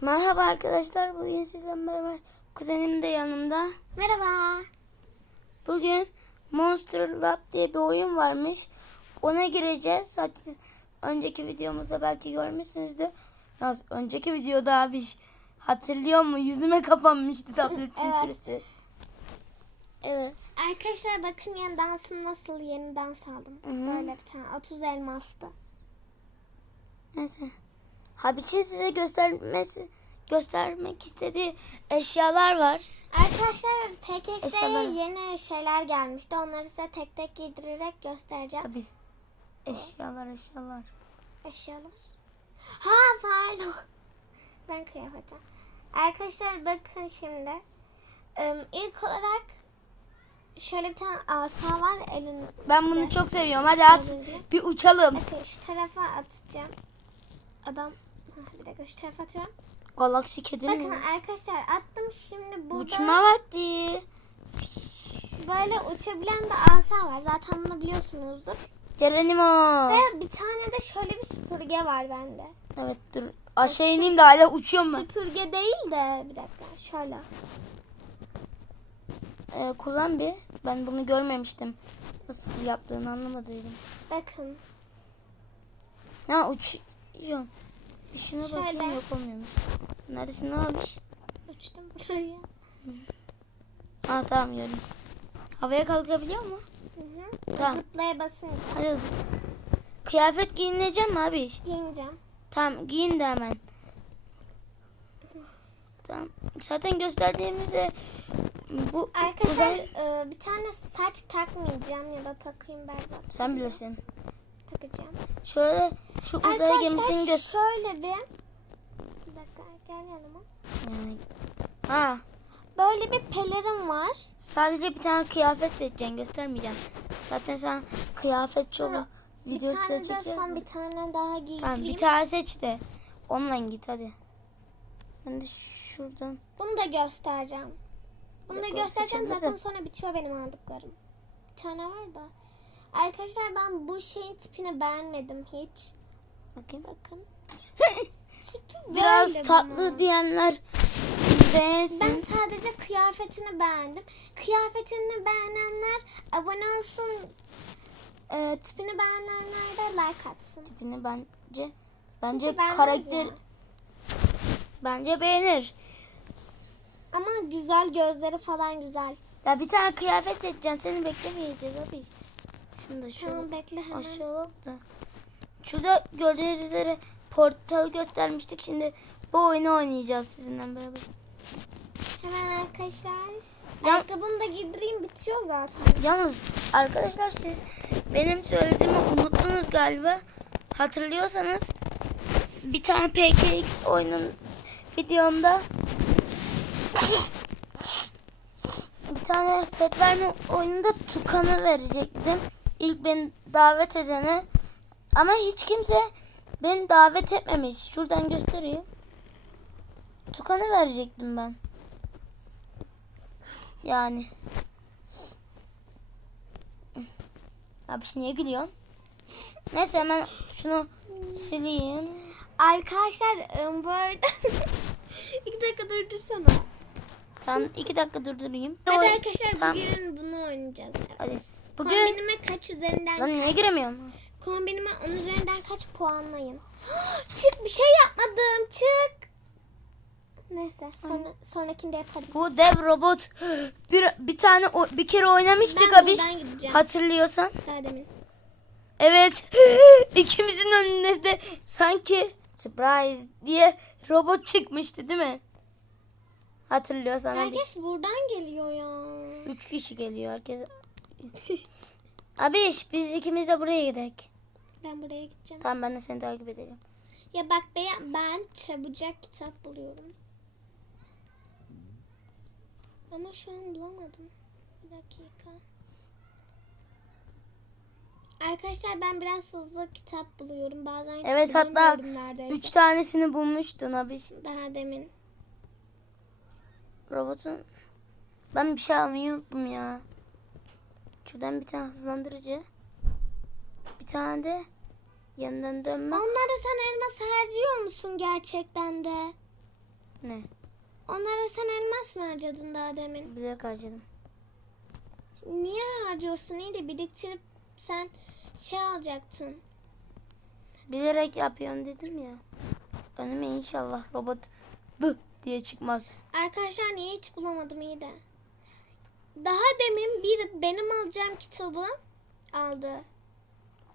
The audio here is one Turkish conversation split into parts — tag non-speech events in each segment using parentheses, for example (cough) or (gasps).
Merhaba arkadaşlar. Bugün sizlerle beraber kuzenim de yanımda. Merhaba. Bugün Monster Lab diye bir oyun varmış. Ona gireceğiz. Zaten önceki videomuzda belki görmüşsünüzdür. Yalnız önceki videoda abi hatırlıyor mu? Yüzüme kapanmıştı tabletin Evet. süresi. Evet. Arkadaşlar bakın yeni dansım nasıl yeni dans aldım. Hı. Böyle bir tane 30 elmastı. Neyse. Habiç'in size göstermesi göstermek istediği eşyalar var. Arkadaşlar PKX'e yeni şeyler gelmişti. Onları size tek tek giydirerek göstereceğim. Biz eşyalar eşyalar. Eşyalar. Ha pardon. Ben kıyafetim. Arkadaşlar bakın şimdi. İlk olarak şöyle bir tane asa var elin. Ben bunu çok seviyorum. Hadi at. Bir uçalım. Bakın şu tarafa atacağım. Adam Şu tarafa atıyorum. Galaksi kedi Bakın mi? arkadaşlar attım şimdi burada Uçma vakti. böyle uçabilen bir asa var. Zaten bunu biliyorsunuzdur. Geronimo. Ve bir tane de şöyle bir süpürge var bende. Evet dur. Aşağı ineyim de hala uçuyorum ben. Süpürge değil de bir dakika şöyle. Ee, kullan bir. Ben bunu görmemiştim. Nasıl yaptığını anlamadıydım. Bakın. Ha uçuyorum. Şuna Şöyle. bakayım olmuyormuş. Neredesin ne olmuş? Uçtum buraya. Ha tamam gördüm. Havaya kalkabiliyor mu? Hı hı. Tamam. Zıplaya basınca Hadi hızlı. Kıyafet giyineceğim mi abi? giyineceğim. Tamam giyin de hemen. Tamam. Zaten gösterdiğimizde bu Arkadaşlar uzay- e, bir tane saç takmayacağım ya da takayım berbat. sen bilirsin. Takacağım. Şöyle şu uzay gemisini Arkadaşlar göster. şöyle bir bir dakika gel yanıma. Ha, Böyle bir pelerin var. sadece bir tane kıyafet seçeceksin, göstermeyeceğim. Zaten sen kıyafet çoğu Bir videosu da tane de çekeceğiz. son bir tane daha giyeyim. Tamam, bir tane seç de onunla git hadi. Ben de şuradan. Bunu da göstereceğim. Bunu da göstereceğim zaten sonra bitiyor benim aldıklarım. Bir tane var da. Arkadaşlar ben bu şeyin tipini beğenmedim hiç. Bakayım. Bakın. (laughs) Tipi Biraz böyle tatlı bunun. diyenler beğensin. Ben sadece kıyafetini beğendim. Kıyafetini beğenenler abone olsun. Ee, tipini beğenenler de like atsın. tipini bence bence beğenmez karakter ya. bence beğenir. Ama güzel gözleri falan güzel. Ya bir tane kıyafet seçeceksin. Seni beklemeyeceğiz abi. Şunu da şu Tamam bekle hemen. aşağı alalım da. Şurada gördüğünüz üzere portalı göstermiştik. Şimdi bu oyunu oynayacağız sizinle beraber. Hemen arkadaşlar. Ya- Ayakkabını da giydireyim bitiyor zaten. Yalnız arkadaşlar siz benim söylediğimi unuttunuz galiba. Hatırlıyorsanız bir tane PKX oyunun videomda bir tane pet verme oyununda tukanı verecektim. İlk beni davet edene ama hiç kimse beni davet etmemiş. Şuradan göstereyim. Tukanı verecektim ben. Yani. Abi niye gülüyorsun? Neyse hemen şunu sileyim. Arkadaşlar ım, bu arada (laughs) iki dakika durdursana. Tamam iki dakika durdurayım. Hadi arkadaşlar Tamam. bugün bunu oynayacağız. Hadi. Bugün Kombinime kaç üzerinden lan niye giremiyorum? kombinime 10 üzerinden kaç puanlayın? (gasps) çık bir şey yapmadım çık. Neyse sonra sonrakinde yaparım. Bu dev robot (gasps) bir bir tane bir kere oynamıştık Ben abi. Hatırlıyorsan. Daha demin. Evet. (gasps) ikimizin önüne de sanki surprise diye robot çıkmıştı değil mi? Hatırlıyorsan hadi. Herkes buradan geliyor ya. Üç kişi geliyor herkes. (laughs) Abi biz ikimiz de buraya gidelim. Ben buraya gideceğim. Tamam ben de seni takip edeceğim. Ya bak ben, ben çabucak kitap buluyorum. Ama şu an bulamadım. Bir dakika. Arkadaşlar ben biraz hızlı kitap buluyorum. Bazen hiç Evet hatta neredeyse. üç tanesini bulmuştun abi. Daha demin. Robotun. Ben bir şey almayı unuttum ya. Şuradan bir tane hızlandırıcı. Bir tane de yanından dönme. Onlara sen elmas harcıyor musun gerçekten de? Ne? Onlara sen elmas mı harcadın daha demin? Bilerek harcadım. Niye harcıyorsun? İyi de biriktirip sen şey alacaktın. Bilerek yapıyorsun dedim ya. Önüme inşallah robot bu diye çıkmaz. Arkadaşlar niye hiç bulamadım iyi de. Daha demin bir benim alacağım kitabı aldı.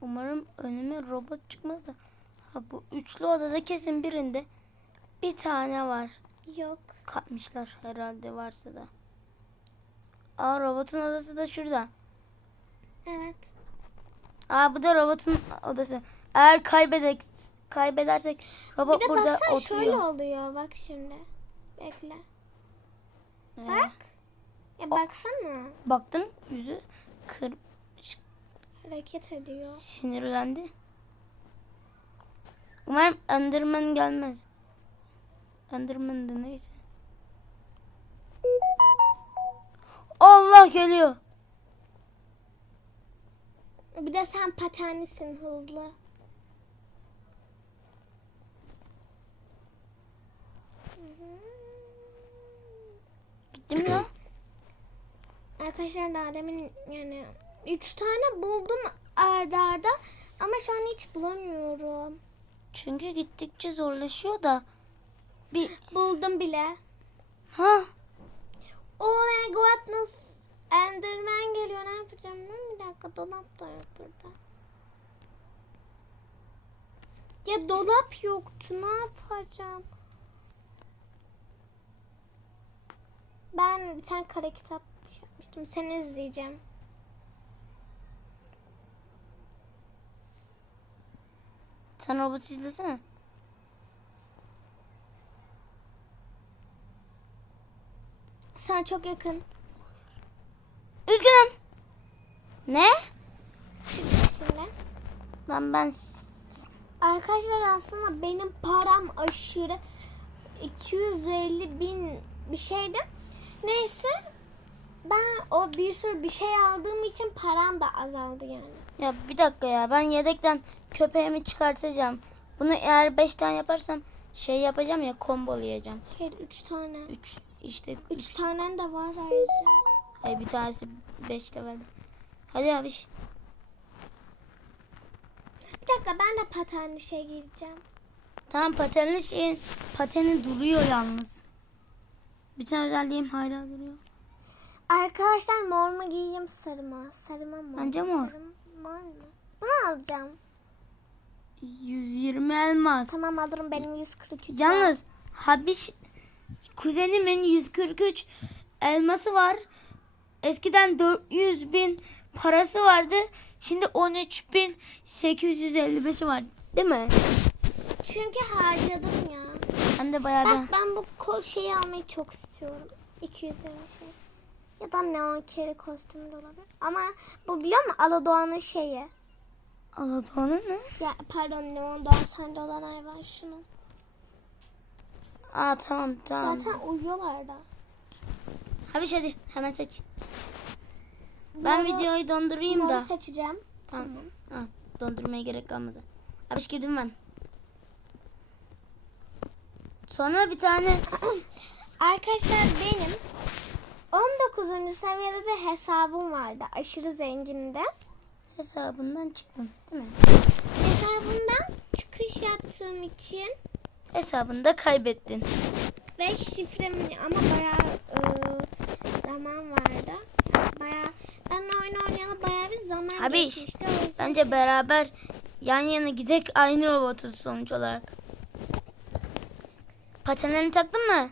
Umarım önüme robot çıkmaz da. Ha, bu üçlü odada kesin birinde bir tane var. Yok. Katmışlar herhalde varsa da. Aa robotun odası da şurada. Evet. Aa bu da robotun odası. Eğer kaybedek kaybedersek robot Bir de burada baksana oturuyor. şöyle oluyor. Bak şimdi. Bekle. Ee, Bak. Ya baksana. Baktım yüzü kır Hareket ediyor. sinirlendi. Umarım Enderman gelmez. Enderman de neyse. Allah geliyor. Bir de sen patenlisin hızlı. Gittim ya. (clears throat) Arkadaşlar daha demin yani üç tane buldum arda arda ama şu an hiç bulamıyorum. Çünkü gittikçe zorlaşıyor da. Bir Buldum bile. ha Oh my god nasıl? Enderman geliyor ne yapacağım ben? Bir dakika dolap da yok burada. Ya dolap yoktu ne yapacağım? Ben bir tane kare kitap şey yapmıştım. Seni izleyeceğim. sen robot izlesene. Sana çok yakın. Üzgünüm. Ne? Çıktı şimdi. Lan ben Arkadaşlar aslında benim param aşırı 250 bin bir şeydi. Neyse ben o bir sürü bir şey aldığım için param da azaldı yani. ya bir dakika ya ben yedekten köpeğimi çıkartacağım. Bunu eğer 5 tane yaparsam şey yapacağım ya kombolayacağım. Hayır 3 tane. 3 işte 3 tanen de var ayrıca. Hayır bir tanesi 5 level. Hadi abi. Bir dakika ben de patenli şey giyeceğim. Tamam patenli şeyin pateni duruyor yalnız. Bir tane özelliğim hala duruyor. Arkadaşlar mor mu giyeyim sarı mı? Sarı mı mor? Bence mor. Sarı? Mor mu? Bunu alacağım. 120 elmas. Tamam alırım benim 143 var. Yalnız Habiş kuzenimin 143 elması var. Eskiden 400 bin parası vardı. Şimdi 13 bin 855'i var. Değil mi? Çünkü harcadım ya. Hem de bayağı Bak bir... ben bu ko- şeyi almayı çok istiyorum. 200 lira şey. Ya da neon keri kostümü de olabilir. Ama bu biliyor musun Aladoğan'ın şeyi. Aladoğan'ın mı? Ya pardon neon doğan sende olan ay var şunu. Aa tamam tamam. Zaten uyuyorlar da. Habiş hadi hemen seç. Ben Moru- videoyu dondurayım Moru da. seçeceğim. Tamam. Ha, dondurmaya gerek kalmadı. Habiş girdim ben. Sonra bir tane (clears throat) Arkadaşlar benim 19. seviyede bir hesabım vardı. Aşırı zenginde. hesabından çıktım değil mi? Hesabımdan çıkış yaptığım için Hesabında kaybettin. ve şifremi ama bayağı e, zaman vardı. Bayağı ben oyun oynayalı bayağı bir zaman Abi geçmişti. O yüzden bence beraber yan yana gidek aynı robotuz sonuç olarak. Patenlerini taktın mı?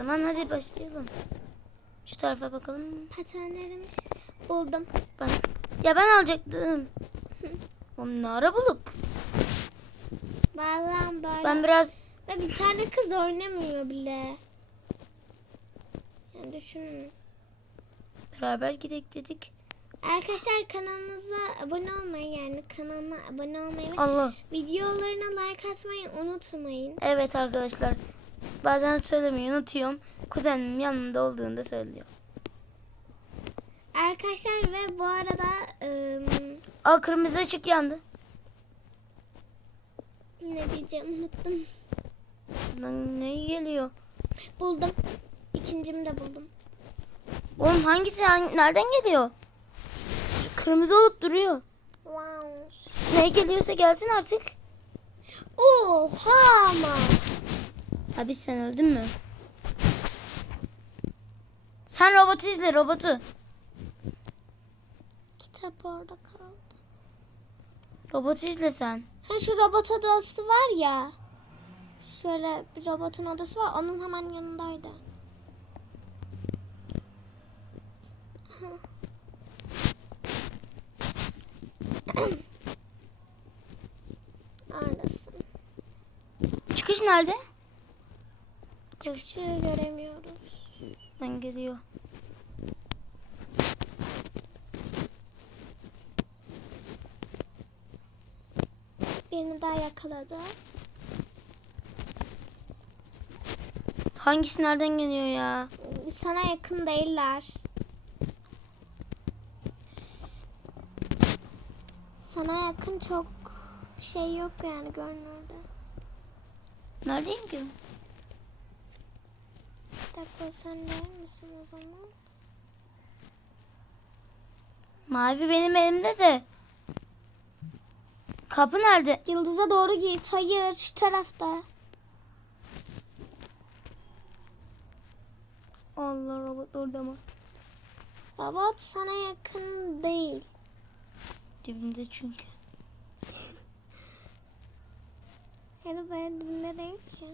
Zaman hadi başlayalım. Şu tarafa bakalım. patenlerimiz buldum. Ben, ya ben alacaktım. (laughs) Ara bulup. Vallahi böyle. Ben biraz Ve bir tane kız oynamıyor bile. Yani düşünün. beraber gidek dedik. Arkadaşlar kanalımıza abone olmayı yani kanalıma abone olmayı Allah. videolarına like atmayı unutmayın. Evet arkadaşlar. Bazen söylemeyi unutuyorum. Kuzenim yanımda olduğunda söylüyor. Arkadaşlar ve bu arada ım, Aa kırmızı ışık yandı. ne diyeceğim unuttum. Lan ne geliyor? Buldum. İkincimi de buldum. Oğlum hangisi hangi, nereden geliyor? Kırmızı olup duruyor. Wow. Ne geliyorsa gelsin artık. Oha ama. Abi sen öldün mü? Sen robotu izle robotu. Kitap orada kaldı. Robotu izle sen. Ha şu robot odası var ya. Şöyle bir robotun odası var. Onun hemen yanındaydı. (clears throat) Neredesin? Çıkış nerede? Çıkışı göremiyoruz. Lan geliyor. Birini daha yakaladı. Hangisi nereden geliyor ya? Sana yakın değiller. Sana yakın çok şey yok yani görünürde. Neredeyim ki? Dakika sen değil misin o zaman? Mavi benim elimde de. Kapı nerede? Yıldız'a doğru git. Hayır şu tarafta. Allah robot orada mı? Robot sana yakın değil. Dibinde çünkü. Yani bayağı dibinde değil ki.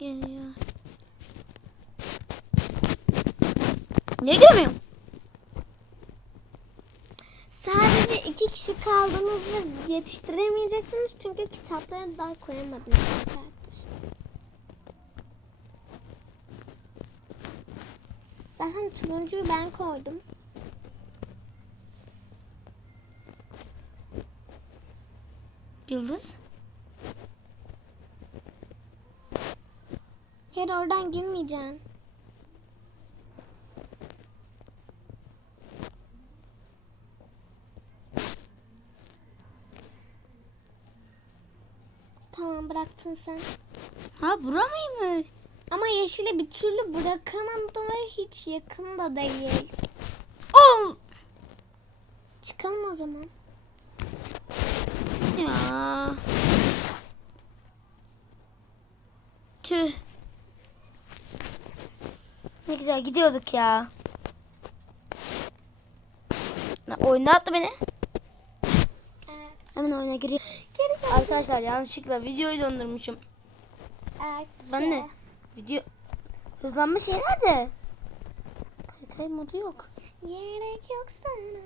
Geliyor. Niye görmüyorum? Sadece iki kişi kaldığınızda yetiştiremeyeceksiniz çünkü kitapları daha saattir. Zaten turuncuyu ben koydum. Yıldız. Hayır oradan girmeyeceksin. Tamam bıraktın sen. Ha bura mıymış? Ama yeşile bir türlü bırakamadım ve hiç yakın da değil. Ol. Çıkalım o zaman. Ya. Tüh. Güzel gidiyorduk ya. Lan Oyuna attı beni. Hemen oyuna giriyor. Arkadaşlar yanlışlıkla videoyu dondurmuşum. Ben ne? Video hızlanma şey nerede? Kay modu yok. Gerek yok sana.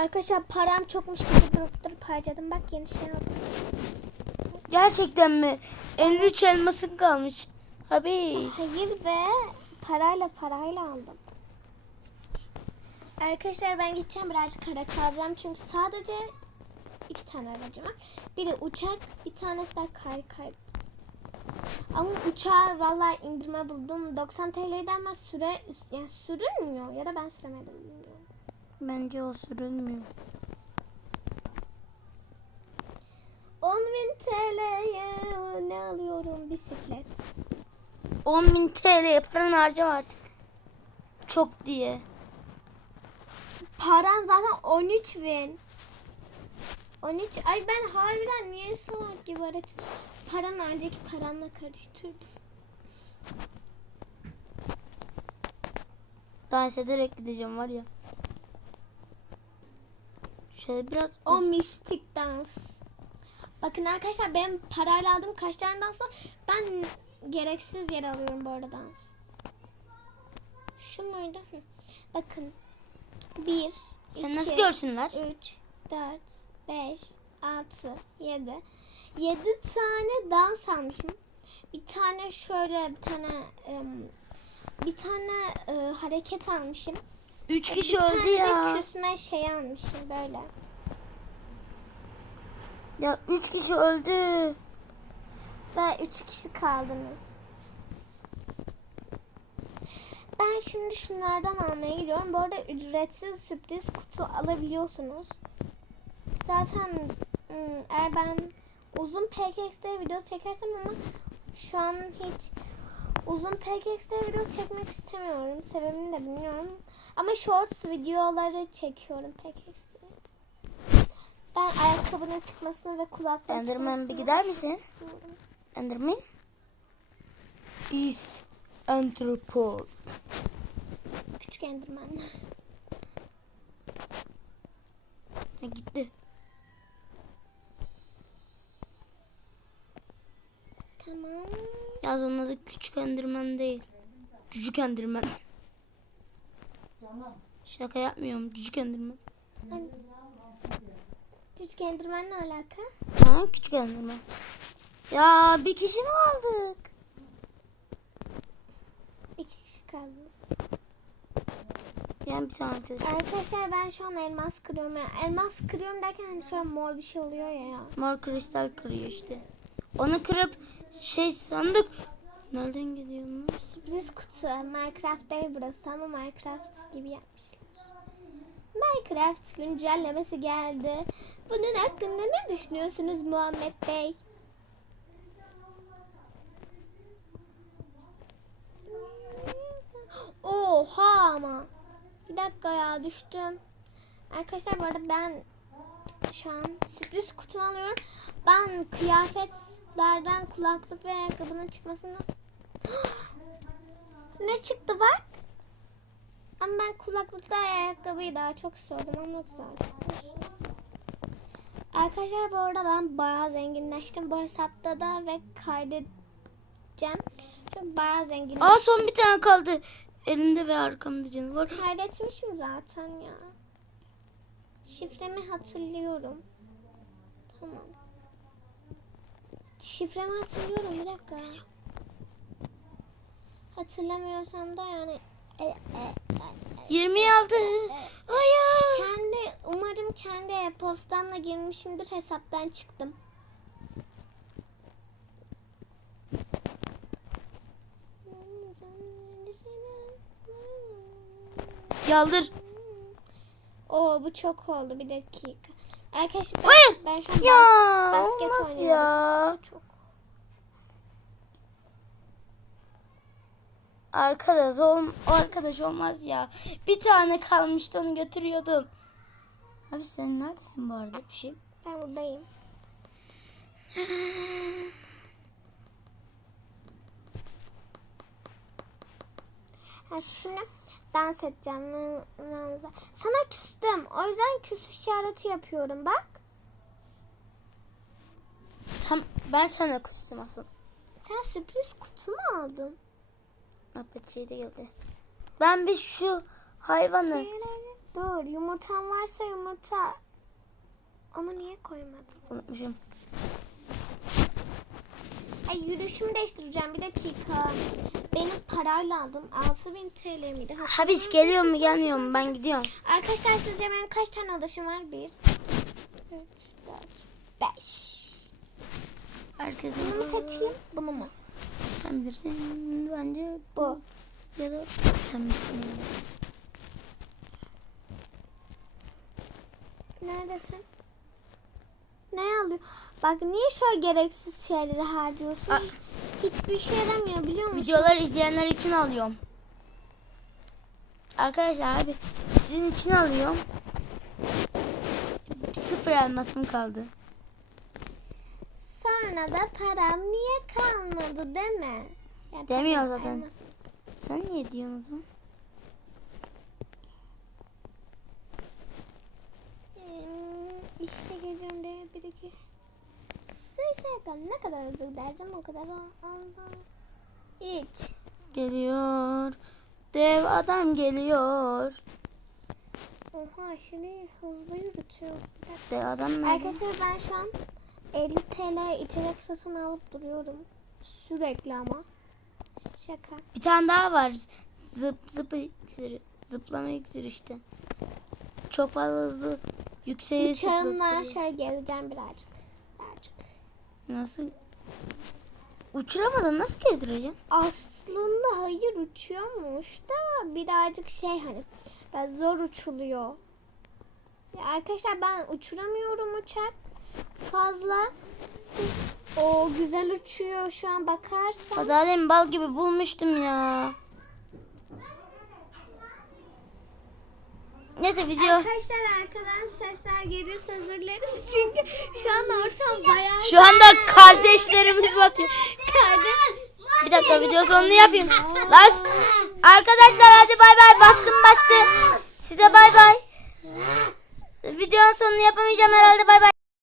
Arkadaşlar param çokmuş gibi durup durup harcadım. Bak yeni şey aldım. Gerçekten mi? 53 elmasın kalmış. Abi. Hayır be. Parayla parayla aldım. Arkadaşlar ben gideceğim birazcık araç alacağım. Çünkü sadece iki tane aracım var. Biri uçak, bir tanesi de kay kay. Ama uçağı vallahi indirme buldum. 90 TL'den ama süre yani sürülmüyor ya da ben süremedim bilmiyorum. Bence o sürülmüyor. 10.000 TL'ye ne alıyorum? Bisiklet. 10.000 TL paranı harcama artık. Çok diye. Param zaten 13 bin. 13 ay ben harbiden niye salak gibi araç paramı önceki paramla karıştırdım. Dans ederek gideceğim var ya. Şöyle biraz O mistik dans. Bakın arkadaşlar ben parayla aldım kaç tane dans var. Ben gereksiz yer alıyorum bu arada. Şu muydu? Bakın. 1 Sen nasıl görsünler? 3, 4, 5, 6, 7. 7 tane dans almışım. Bir tane şöyle bir tane bir tane e, hareket almışım. 3 bir kişi tane öldü de ya. küsme şey almışım böyle. Ya 3 kişi öldü. Ve 3 kişi kaldınız. Ben şimdi şunlardan almaya gidiyorum. Bu arada ücretsiz sürpriz kutu alabiliyorsunuz. Zaten ım, eğer ben uzun PKX'de video çekersem ama şu an hiç uzun PKX'de video çekmek istemiyorum. Sebebini de bilmiyorum. Ama shorts videoları çekiyorum PKX'de. Ben ayakkabının çıkmasını ve kulaklığı Enderman çıkmasını bir gider misin? istiyorum. Enderman. Is Enterprise. Küçük Enderman. Ha, gitti. Tamam. Yaz onun adı küçük Enderman değil. Cücük Enderman. Şaka yapmıyorum. Cücük Enderman. Küçük Enderman ne alaka? Ha, küçük Enderman. Ya bir kişi mi aldık? İki kişi kaldınız. Yani bir tane arkadaş. Arkadaşlar ben şu an elmas kırıyorum. Yani elmas kırıyorum derken hani şöyle mor bir şey oluyor ya. Mor kristal kırıyor işte. Onu kırıp şey sandık. Nereden geliyor onlar? Sürpriz kutu. Minecraft değil burası ama Minecraft gibi yapmışlar. Minecraft güncellemesi geldi. Bunun hakkında ne düşünüyorsunuz Muhammed Bey? Oha ama. Bir dakika ya düştüm. Arkadaşlar bu arada ben şu an sürpriz kutumu alıyorum. Ben kıyafetlerden kulaklık ve ayakkabının çıkmasını (gasps) ne çıktı bak. Ama ben kulaklıkta ayakkabıyı daha çok istiyordum ama güzel. Arkadaşlar bu arada ben bayağı zenginleştim bu hesapta da ve kaydedeceğim. Çünkü bayağı zenginleştim. Aa son bir tane kaldı. Elimde ve arkamda canı var. Kaydetmişim zaten ya. Şifremi hatırlıyorum. Tamam. Şifremi hatırlıyorum bir dakika. Hatırlamıyorsam da yani e, e, e, 26. Hayır. kendi umarım kendi e-postamla girmişimdir hesaptan çıktım. Yaldır. Oo bu çok oldu bir dakika. Arkadaşlar ben, Hayır. ben şu an Ya bas- basket oynuyorum. ya. Çok. Arkadaş ol arkadaş olmaz ya. Bir tane kalmıştı onu götürüyordum. Abi sen neredesin bu arada bir şey? Ben buradayım. (laughs) Şimdi dans edeceğim. Sana küstüm. O yüzden küs işareti yapıyorum bak. Sen, ben sana kustum asıl. Sen sürpriz kutu mu aldın? Şey de geldi. Ben bir şu hayvanı Dur yumurtan varsa yumurta. Onu niye koymadın? unutmuşum. Ay yürüyüşümü değiştireceğim bir dakika. Benim parayla aldım. 6000 TL miydi? Habiş geliyor mu gelmiyor mu ben gidiyorum. Arkadaşlar sizce benim kaç tane adaşım var? 1, 2, 3, 4, 5. Herkesin Bunu mu seçeyim? Bunu mu? Sen bilirsin. Bence bu. Ya da sen bilirsin. Neredesin? Ne alıyor? Bak niye şöyle gereksiz şeyleri harcıyorsun? Aa. Hiçbir şey yaramıyor biliyor musun? Videolar izleyenler için alıyorum. Arkadaşlar abi sizin için alıyorum. Sıfır elmasım kaldı. Sonra da param niye kalmadı deme. Ya Demiyor zaten. elmasım. Sen niye diyorsun o zaman? İşte geliyorum de bir iki. Neyse ne kadar hızlı gidersem o kadar al- aldım. Hiç. Geliyor. Dev adam geliyor. Oha aşırı hızlı yürütüyor. Dev adam nerede? Arkadaşlar ben şu an 50 TL içecek satın alıp duruyorum. Sürekli ama. Şaka. Bir tane daha var. Zıp zıp iksiri. Zıplama iksiri işte. Çok fazla hızlı yükseğe Uçağımla şöyle gezeceğim birazcık. Birazcık. Nasıl? Uçuramadın nasıl gezdireceksin? Aslında hayır uçuyormuş da birazcık şey hani biraz zor uçuluyor. Ya arkadaşlar ben uçuramıyorum uçak fazla. Siz o güzel uçuyor şu an bakarsan. Pazarlayın bal gibi bulmuştum ya. Neyse video. Arkadaşlar arkadan sesler gelirse dileriz (laughs) çünkü şu an ortam bayağı Şu anda kardeşlerimiz batıyor. (laughs) kardeş. Bir dakika video sonunu yapayım. Lan arkadaşlar hadi bay bay baskın başladı. Size bay bay. Videonun sonunu yapamayacağım herhalde bay bay.